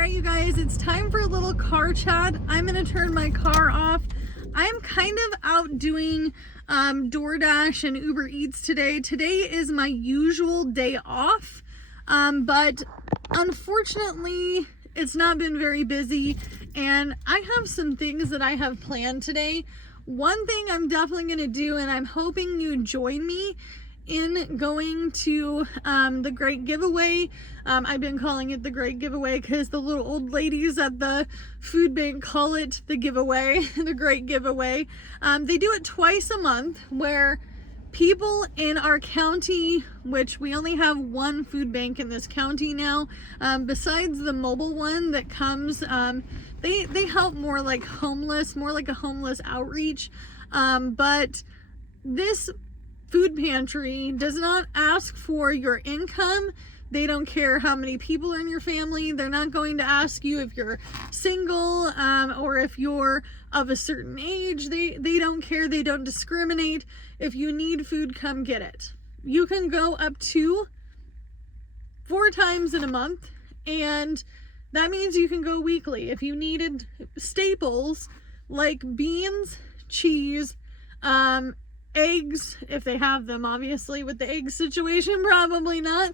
Alright, you guys, it's time for a little car chat. I'm going to turn my car off. I'm kind of out doing DoorDash and Uber Eats today. Today is my usual day off, but unfortunately, it's not been very busy, and I have some things that I have planned today. One thing I'm definitely going to do, and I'm hoping you join me in going to the Great Giveaway. I've been calling it the Great Giveaway because the little old ladies at the food bank call it the giveaway, the Great Giveaway. They do it twice a month where people in our county, which we only have one food bank in this county now, besides the mobile one that comes, they help more like a homeless outreach, but this food pantry does not ask for your income. They don't care how many people are in your family. They're not going to ask you if you're single or if you're of a certain age. They don't care. They don't discriminate. If you need food, come get it. You can go up to 4 times in a month, and that means you can go weekly. If you needed staples like beans, cheese, eggs, if they have them, obviously with the egg situation, probably not,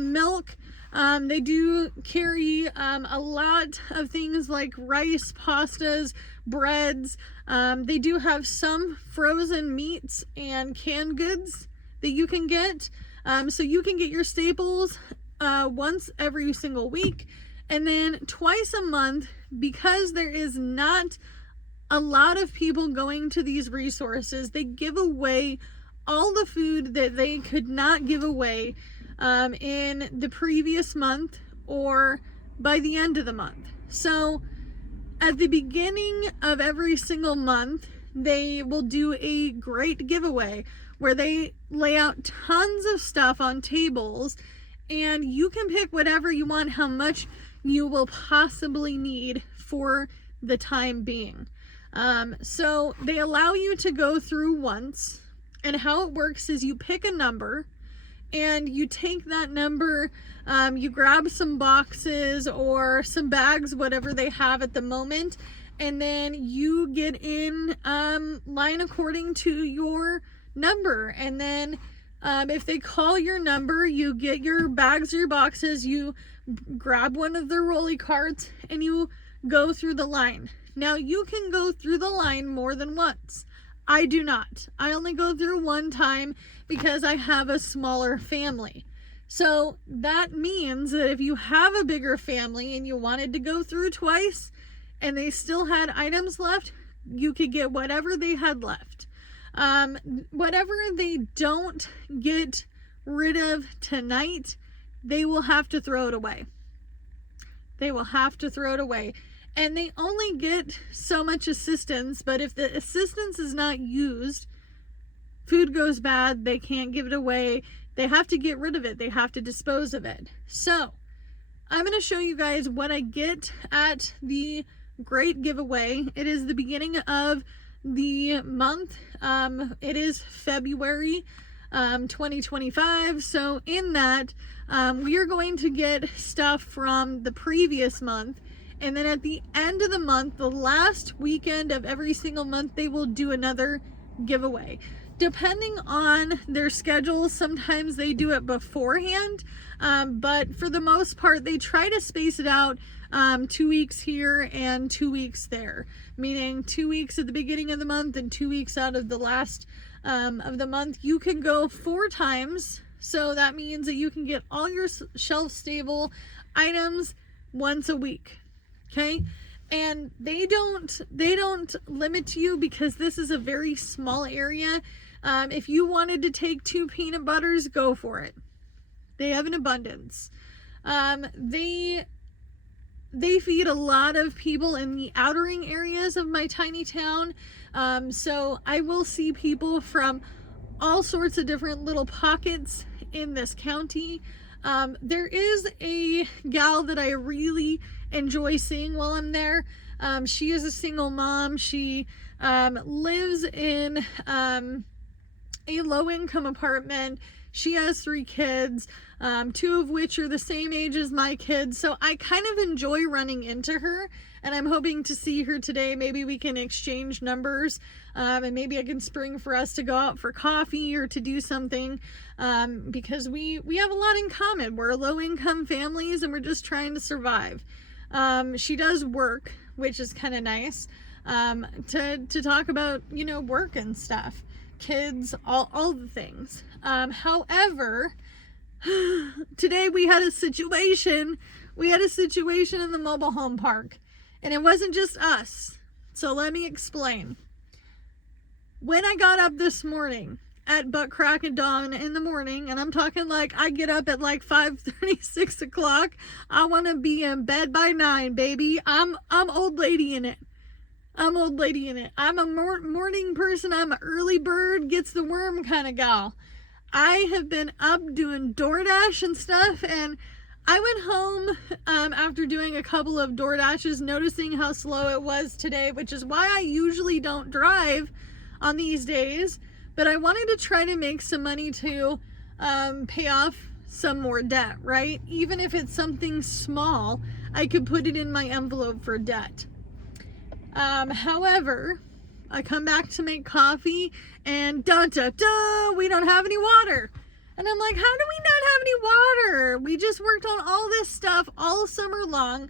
milk, they do carry a lot of things like rice, pastas, breads. They do have some frozen meats and canned goods that you can get, so you can get your staples once every single week, and then twice a month, because there is not a lot of people going to these resources. They give away all the food that they could not give away in the previous month or by the end of the month. So at the beginning of every single month, they will do a great giveaway where they lay out tons of stuff on tables, and you can pick whatever you want, how much you will possibly need for the time being. So they allow you to go through once, and how it works is you pick a number and you take that number, you grab some boxes or some bags, whatever they have at the moment, and then you get in line according to your number. And then if they call your number, you get your bags or your boxes, you grab one of their rolly carts, and you go through the line. Now, you can go through the line more than once. I do not. I only go through one time because I have a smaller family. So that means that if you have a bigger family and you wanted to go through twice and they still had items left, you could get whatever they had left. Whatever they don't get rid of tonight, they will have to throw it away. They will have to throw it away. And they only get so much assistance, but if the assistance is not used, food goes bad, they can't give it away, they have to get rid of it, they have to dispose of it. So, I'm going to show you guys what I get at the Great Giveaway. It is the beginning of the month. It is February 2025, so in that, we are going to get stuff from the previous month. And then at the end of the month, the last weekend of every single month, they will do another giveaway. Depending on their schedule, sometimes they do it beforehand, but for the most part, they try to space it out 2 weeks here and 2 weeks there, meaning 2 weeks at the beginning of the month and 2 weeks out of the last of the month. You can go 4 times, so that means that you can get all your shelf-stable items once a week. Okay, and they don't limit you because this is a very small area. If you wanted to take 2 peanut butters, go for it. They have an abundance. They feed a lot of people in the outering areas of my tiny town. So I will see people from all sorts of different little pockets in this county. There is a gal that I really enjoy seeing while I'm there. She is a single mom. She lives in a low-income apartment. She has 3 kids, 2 of which are the same age as my kids. So I kind of enjoy running into her, and I'm hoping to see her today. Maybe we can exchange numbers, and maybe I can spring for us to go out for coffee or to do something, because we have a lot in common. We're low-income families, and we're just trying to survive. She does work, which is kind of nice, to talk about, you know, work and stuff, kids, all the things. However, today we had a situation in the mobile home park, and it wasn't just us. So let me explain. When I got up this morning at butt crack of dawn in the morning, and I'm talking like I get up at like 5:30, 6 o'clock. I want to be in bed by 9, baby. I'm old lady in it. I'm old lady in it. I'm a morning person. I'm an early bird, gets the worm kind of gal. I have been up doing DoorDash and stuff, and I went home after doing a couple of DoorDashes, noticing how slow it was today, which is why I usually don't drive on these days. But I wanted to try to make some money to pay off some more debt, right? Even if it's something small, I could put it in my envelope for debt. However, I come back to make coffee, and we don't have any water. And I'm like, how do we not have any water? We just worked on all this stuff all summer long.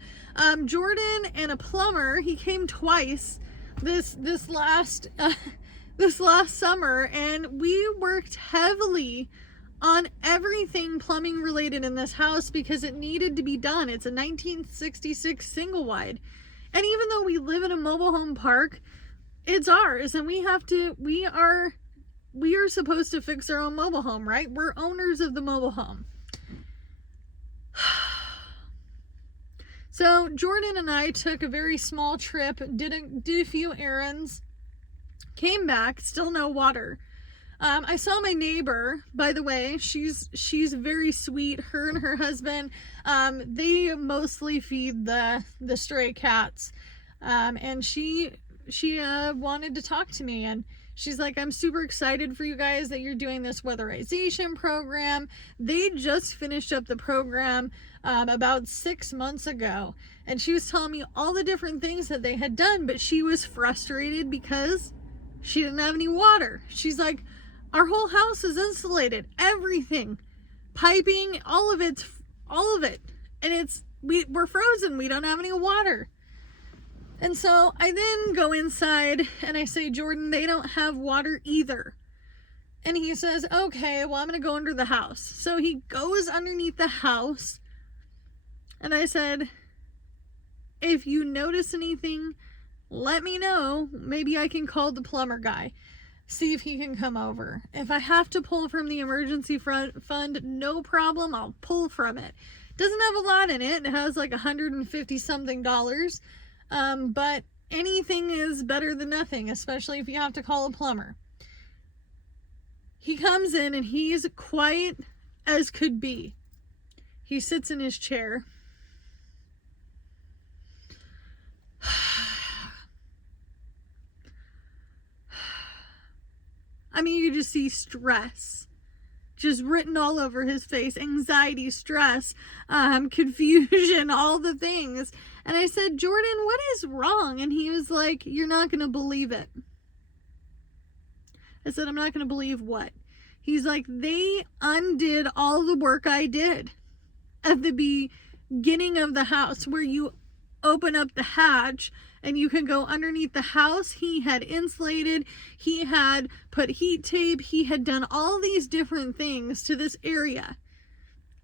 Jordan and a plumber, he came twice this last summer, and we worked heavily on everything plumbing related in this house because it needed to be done. It's a 1966 single wide. And even though we live in a mobile home park, it's ours, and we are supposed to fix our own mobile home, right? We're owners of the mobile home. So Jordan and I took a very small trip, did a few errands, came back, still no water. I saw my neighbor, by the way. She's very sweet. Her and her husband, they mostly feed the stray cats, and she wanted to talk to me, and she's like, I'm super excited for you guys that you're doing this weatherization program. They just finished up the program about 6 months ago, and she was telling me all the different things that they had done, but she was frustrated because she didn't have any water. She's like, our whole house is insulated, everything, piping, all of it, and we're frozen. We don't have any water. And so I then go inside and I say, Jordan, they don't have water either. And he says, okay, well, I'm going to go under the house. So he goes underneath the house, and I said, if you notice anything, let me know. Maybe I can call the plumber guy, see if he can come over. If I have to pull from the emergency fund, no problem, I'll pull from it. Doesn't have a lot in it. It has like $150 something, but anything is better than nothing, especially if you have to call a plumber. He comes in and he's quiet as could be. He sits in his chair. I mean, you could just see stress just written all over his face. Anxiety, stress, confusion, all the things. And I said, Jordan, what is wrong? And he was like, you're not going to believe it. I said, I'm not going to believe what? He's like, they undid all the work I did at the beginning of the house, where you open up the hatch and you can go underneath the house. He had insulated, he had put heat tape, he had done all these different things to this area.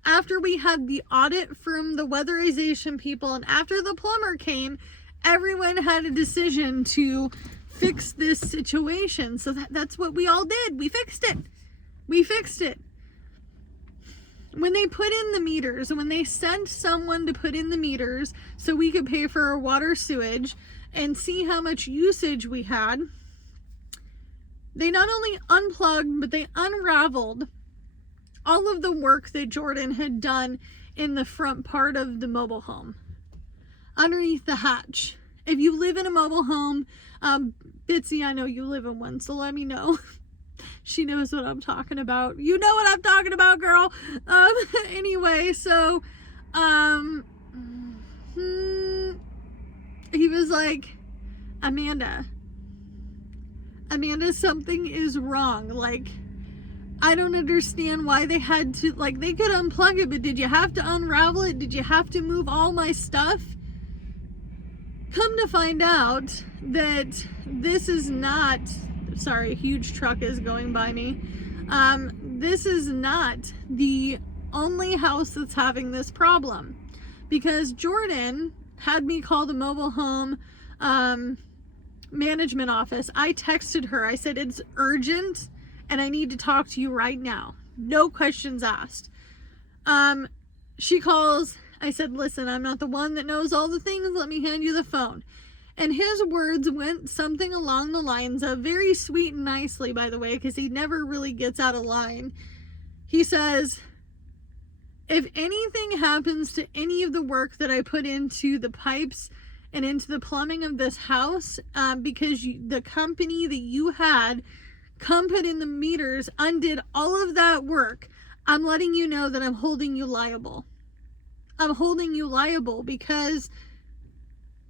After we had the audit from the weatherization people and after the plumber came, everyone had a decision to fix this situation. So that's what we all did. We fixed it. When they put in the meters, when they sent someone to put in the meters so we could pay for our water, sewage, and see how much usage we had, they not only unplugged, but they unraveled all of the work that Jordan had done in the front part of the mobile home, underneath the hatch. If you live in a mobile home, Bitsy, I know you live in one, so let me know. She knows what I'm talking about. You know what I'm talking about, girl. Anyway, so, he was like, Amanda, something is wrong. Like, I don't understand why they had to, like, they could unplug it, but did you have to unravel it? Did you have to move all my stuff? Come to find out that this is not, sorry, a huge truck is going by me. This is not the only house that's having this problem, because Jordan had me call the mobile home management office. I texted her. I said, it's urgent and I need to talk to you right now. No questions asked. She calls. I said, listen, I'm not the one that knows all the things. Let me hand you the phone. And his words went something along the lines of, very sweet and nicely, by the way, because he never really gets out of line. He says, if anything happens to any of the work that I put into the pipes and into the plumbing of this house, because the company that you had come put in the meters undid all of that work, I'm letting you know that I'm holding you liable. I'm holding you liable because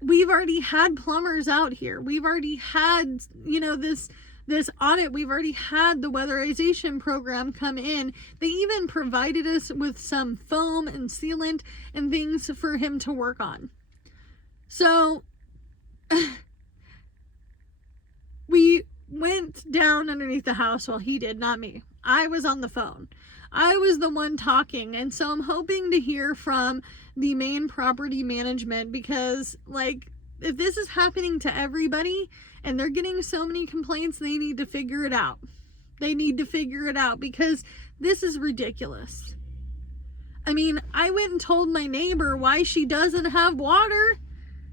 we've already had plumbers out here. We've already had, this audit. We've already had the weatherization program come in. They even provided us with some foam and sealant and things for him to work on. So we went down underneath the house. Well, he did, not me. I was on the phone. I was the one talking, and so I'm hoping to hear from the main property management, because, like, if this is happening to everybody and they're getting so many complaints, they need to figure it out. They need to figure it out, because this is ridiculous. I mean, I went and told my neighbor why she doesn't have water,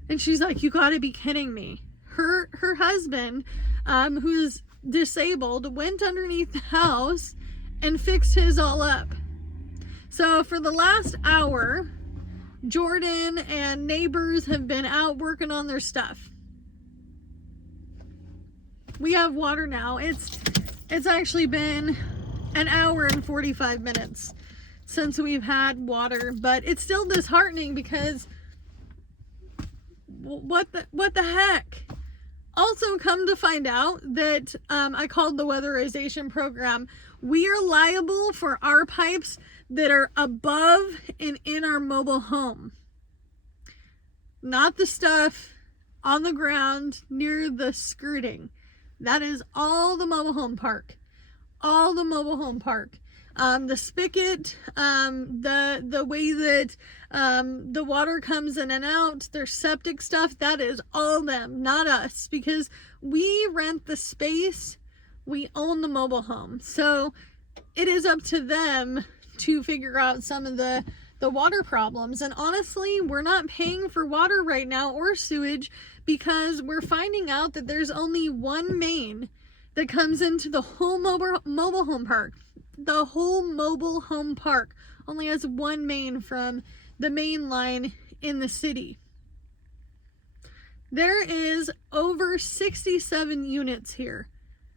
and she's like, you gotta be kidding me. Her husband, who's disabled, went underneath the house and fixed his all up. So for the last hour, Jordan and neighbors have been out working on their stuff. We have water now. It's actually been an hour and 45 minutes since we've had water, but it's still disheartening because what the heck? Also, come to find out that I called the weatherization program. We are liable for our pipes that are above and in our mobile home. Not the stuff on the ground near the skirting. That is all the mobile home park. All the mobile home park. The spigot, the way that the water comes in and out, their septic stuff, that is all them, not us, because we rent the space, we own the mobile home. So it is up to them to figure out some of the water problems. And honestly, we're not paying for water right now or sewage, because we're finding out that there's only one main that comes into the whole mobile home park. The whole mobile home park only has one main from the main line in the city. There is over 67 units here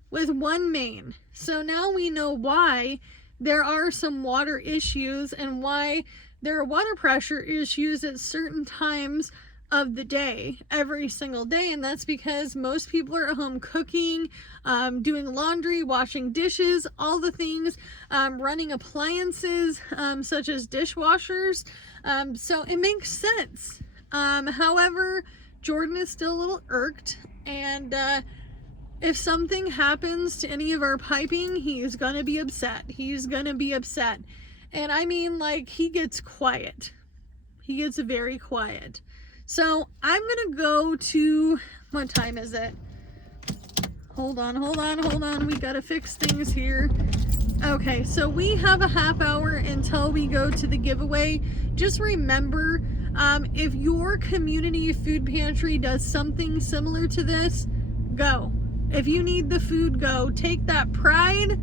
with one main. So now we know why there are some water issues and why there are water pressure issues at certain times of the day, every single day. And that's because most people are at home cooking, doing laundry, washing dishes, all the things, running appliances, such as dishwashers. So it makes sense. However, Jordan is still a little irked, and if something happens to any of our piping, he's gonna be upset. He's gonna be upset. And I mean, like, he gets quiet. He gets very quiet. So I'm gonna go to, what time is it? Hold on. We gotta fix things here. Okay, so we have a half hour until we go to the giveaway. Just remember, if your community food pantry does something similar to this, go. If you need the food, go. Take that pride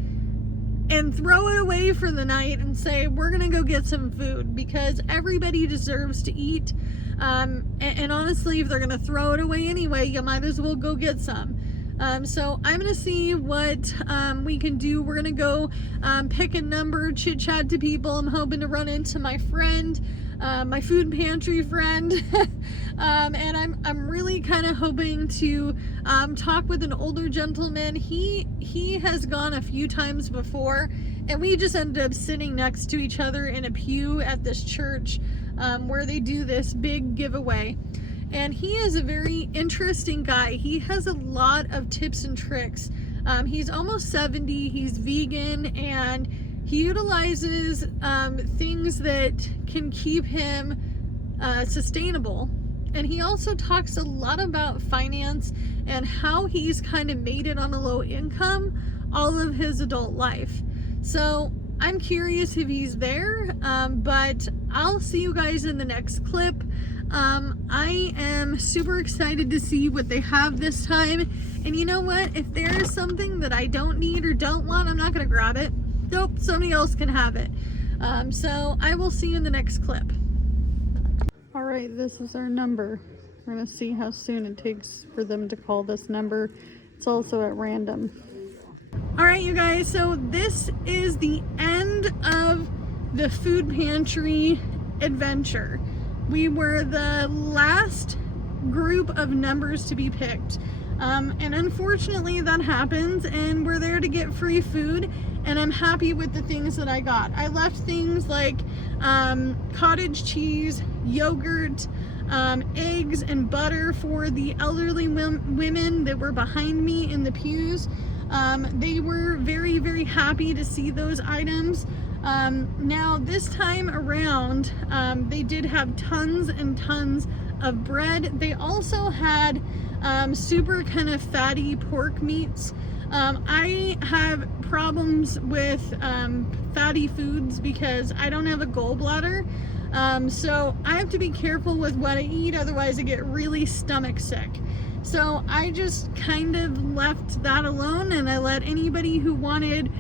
and throw it away for the night and say, we're gonna go get some food, because everybody deserves to eat. And honestly, if they're gonna throw it away anyway, you might as well go get some. So I'm gonna see what we can do. We're gonna go pick a number, chit chat to people. I'm hoping to run into my friend, my food pantry friend, and I'm really kind of hoping to talk with an older gentleman. He has gone a few times before, and we just ended up sitting next to each other in a pew at this church where they do this big giveaway. And he is a very interesting guy. He has a lot of tips and tricks. He's almost 70, he's vegan, and he utilizes things that can keep him sustainable. And he also talks a lot about finance and how he's kind of made it on a low income all of his adult life. So I'm curious if he's there, but I'll see you guys in the next clip. I am super excited to see what they have this time. And you know what? If there is something that I don't need or don't want, I'm not going to grab it. Nope, somebody else can have it. So I will see you in the next clip. All right, this is our number. We're going to see how soon it takes for them to call this number. It's also at random. All right, you guys, so this is the end of the food pantry adventure. We were the last group of numbers to be picked. And unfortunately that happens, and we're there to get free food, and I'm happy with the things that I got. I left things like cottage cheese, yogurt, eggs, and butter for the elderly women that were behind me in the pews. They were very, very happy to see those items. Now this time around, they did have tons and tons of bread. They also had super kind of fatty pork meats. I have problems with fatty foods because I don't have a gallbladder. So I have to be careful with what I eat, otherwise I get really stomach sick. So I just kind of left that alone, and I let anybody who wanted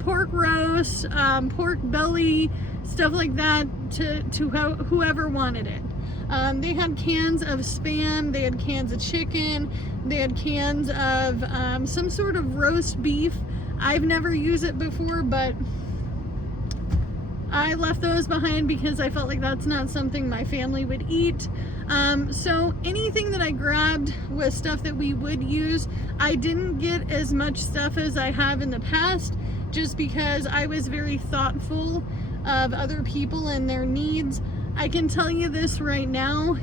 pork roast, pork belly, stuff like that to whoever wanted it. They had cans of Spam, they had cans of chicken, they had cans of some sort of roast beef. I've never used it before, but I left those behind because I felt like that's not something my family would eat. So anything that I grabbed was stuff that we would use. I didn't get as much stuff as I have in the past, just because I was very thoughtful of other people and their needs. I can tell you this right now,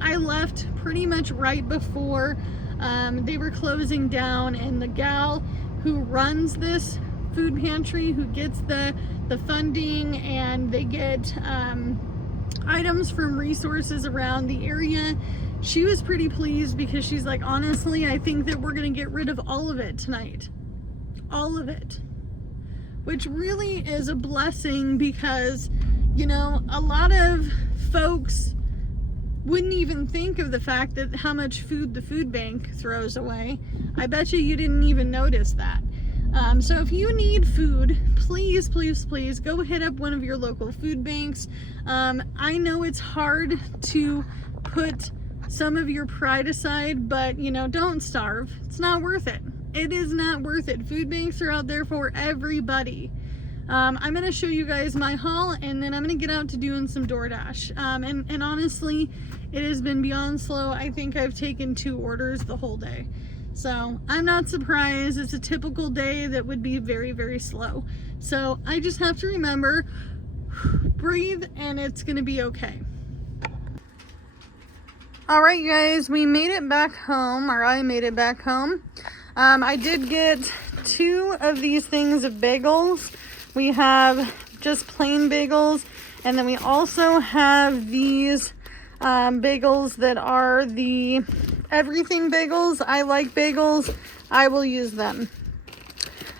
I left pretty much right before they were closing down, and the gal who runs this food pantry, who gets the funding, and they get items from resources around the area, she was pretty pleased because she's like, honestly, I think that we're gonna get rid of all of it tonight. All of it. Which really is a blessing because, you know, a lot of folks wouldn't even think of the fact that how much food the food bank throws away. I bet you didn't even notice that. So if you need food, please, please, please go hit up one of your local food banks. I know it's hard to put some of your pride aside, but you know, don't starve. It's not worth it. It is not worth it. Food banks are out there for everybody. I'm going to show you guys my haul, and then I'm going to get out to doing some DoorDash. And honestly, it has been beyond slow. I think I've taken 2 orders the whole day. So I'm not surprised. It's a typical day that would be very, very slow. So I just have to remember, breathe, and it's going to be okay. All right, you guys, we made it back home, or I made it back home. I did get 2 of these things of bagels. We have just plain bagels, and then we also have these bagels that are the everything bagels. I like bagels. I will use them.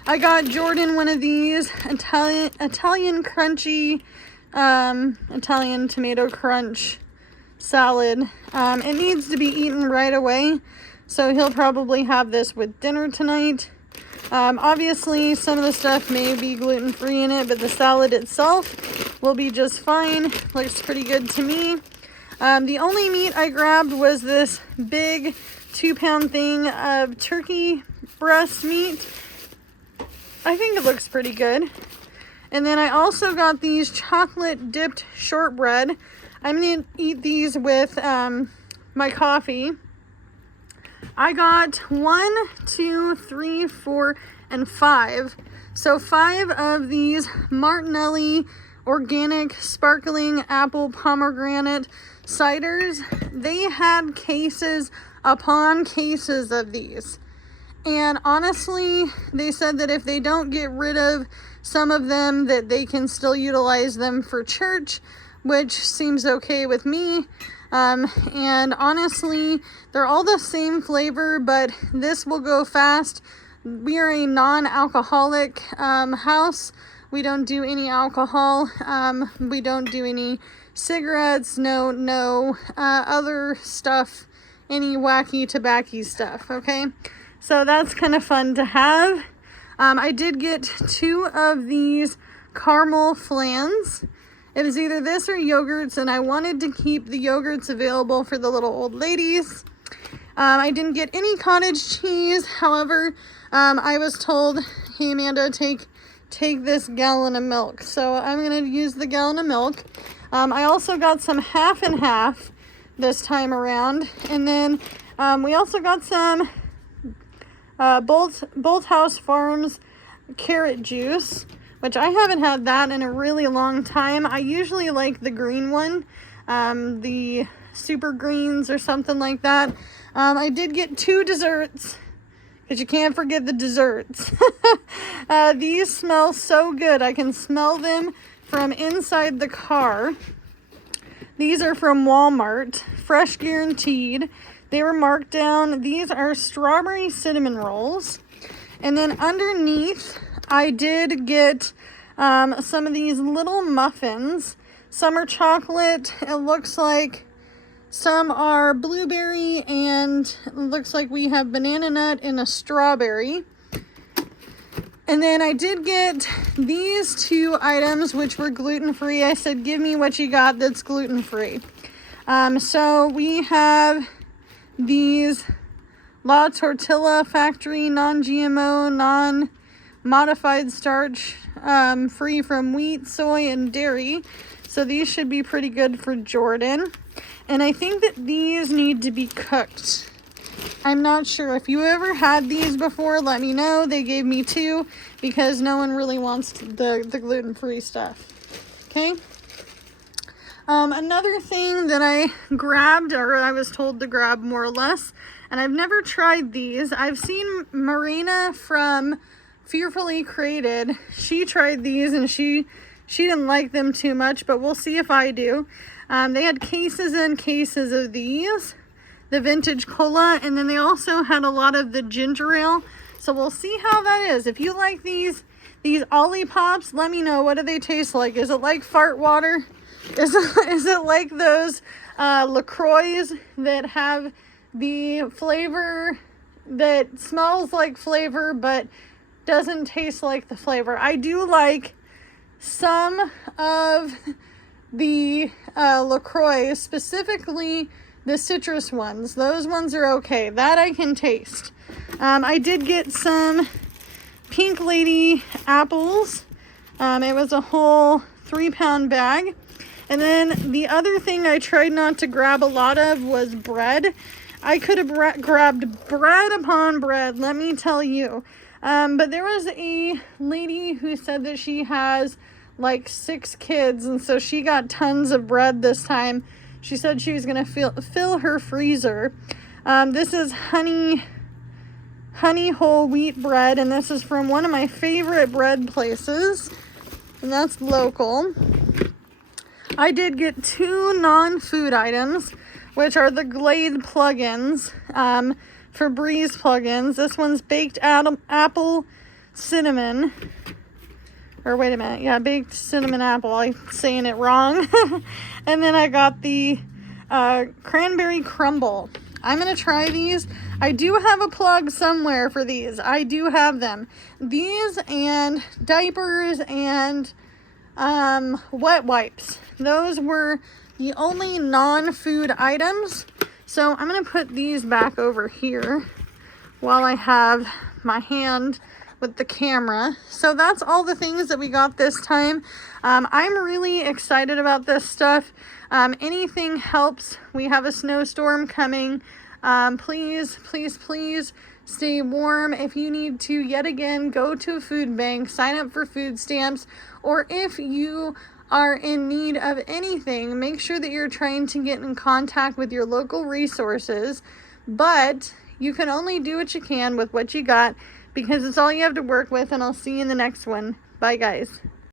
I got Jordan one of these Italian crunchy Italian tomato crunch salad. It needs to be eaten right away, so he'll probably have this with dinner tonight. Obviously some of the stuff may be gluten-free in it, but the salad itself will be just fine. Looks pretty good to me. The only meat I grabbed was this big 2-pound thing of turkey breast meat. I think it looks pretty good. And then I also got these chocolate dipped shortbread. I'm gonna eat these with my coffee. I got 1, 2, 3, 4, and 5. So 5 of these Martinelli organic sparkling apple pomegranate ciders. They had cases upon cases of these. And honestly, they said that if they don't get rid of some of them, that they can still utilize them for church, which seems okay with me. And honestly, they're all the same flavor, but this will go fast. We are a non-alcoholic house. We don't do any alcohol. We don't do any cigarettes, no other stuff, any wacky tobacco stuff, okay? So that's kind of fun to have. I did get 2 of these caramel flans. It was either this or yogurts, and I wanted to keep the yogurts available for the little old ladies. I didn't get any cottage cheese. However, I was told, hey Amanda, take this gallon of milk. So I'm going to use the gallon of milk. I also got some half and half this time around. And then we also got some Bolt House Farms carrot juice, which I haven't had that in a really long time. I usually like the green one, the super greens or something like that. I did get 2 desserts, because you can't forget the desserts. These smell so good. I can smell them from inside the car. These are from Walmart, fresh guaranteed. They were marked down. These are strawberry cinnamon rolls. And then underneath, I did get some of these little muffins. Some are chocolate. It looks like some are blueberry, and it looks like we have banana nut and a strawberry. And then I did get these 2 items, which were gluten-free. I said, give me what you got that's gluten-free. So we have these La Tortilla Factory non-GMO, non-modified starch, free from wheat, soy, and dairy. So these should be pretty good for Jordan. And I think that these need to be cooked. I'm not sure. If you ever had these before, let me know. They gave me 2 because no one really wants the gluten-free stuff. Okay? Another thing that I grabbed, or I was told to grab more or less, and I've never tried these. I've seen Marina from Fearfully Created. She tried these and she didn't like them too much, but we'll see if I do. They had cases and cases of these, the vintage cola, and then they also had a lot of the ginger ale. So we'll see how that is. If you like these Ollie Pops, let me know. What do they taste like? Is it like fart water? Is it like those LaCroix that have the flavor that smells like flavor but doesn't taste like the flavor? I do like some of the LaCroix, specifically the citrus ones. Those ones are okay. That I can taste. I did get some Pink Lady apples. It was a whole 3-pound bag. And then the other thing I tried not to grab a lot of was bread. I could have grabbed bread upon bread, let me tell you. But there was a lady who said that she has like 6 kids, and so she got tons of bread this time. She said she was going to fill her freezer. This is honey whole wheat bread, and this is from one of my favorite bread places, and that's local. I did get 2 non-food items, which are the Glade plugins, Febreze plugins. This one's baked apple cinnamon. Or wait a minute, yeah, baked cinnamon apple. I'm saying it wrong. And then I got the cranberry crumble. I'm going to try these. I do have a plug somewhere for these. I do have them. These and diapers and wet wipes. Those were the only non-food items. So I'm going to put these back over here while I have my hand with the camera. So that's all the things that we got this time. I'm really excited about this stuff. Anything helps. We have a snowstorm coming. Please, please, please stay warm. If you need to, yet again, go to a food bank, sign up for food stamps, or if you are in need of anything, make sure that you're trying to get in contact with your local resources. But you can only do what you can with what you got, because it's all you have to work with, and I'll see you in the next one. Bye, guys.